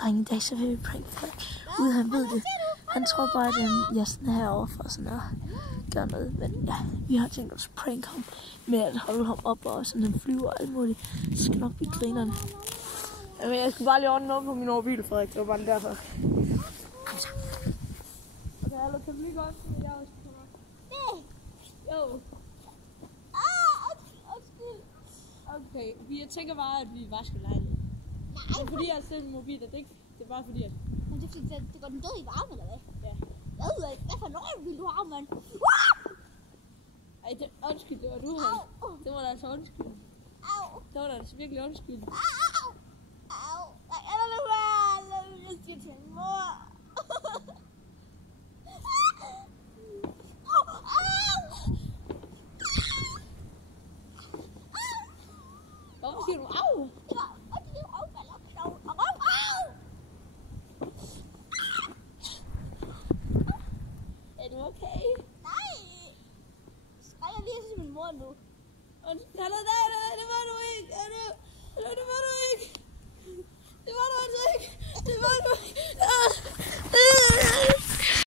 drenge, i dag så vil vi prank Frederik. Uden han ved det. Han tror bare, at jeg er sådan herovre for sådan at gøre noget. Men ja, vi har tænkt os at prank ham med at holde ham op og sådan han flyver og alt muligt. Så skal nok blive grinerne. Jamen, jeg skal bare lige ordne noget på min mobil, Frederik. Det var bare derfor. Kom så. Okay, hallo, kan du lige godt? Jeg også kommer. Nej. Jo. Undskyld. Okay, jeg tænker bare, at vi vasker lejligheden. Nej. Det er fordi, jeg har set min mobil, det er bare fordi, at... Men det går den død i varme, eller hvad? Ja. Hvad for noget vil du have, mand? Ej, undskyld, det var du, Hans. Det var da altså undskyld. Au. Det var da altså virkelig undskyld. Au. Au. Jeg siger til min mor. Hvorfor siger du au? Er du okay? Nej. Skal jeg lige til min mor nu? Nej, det var du ikke. Det var du ikke.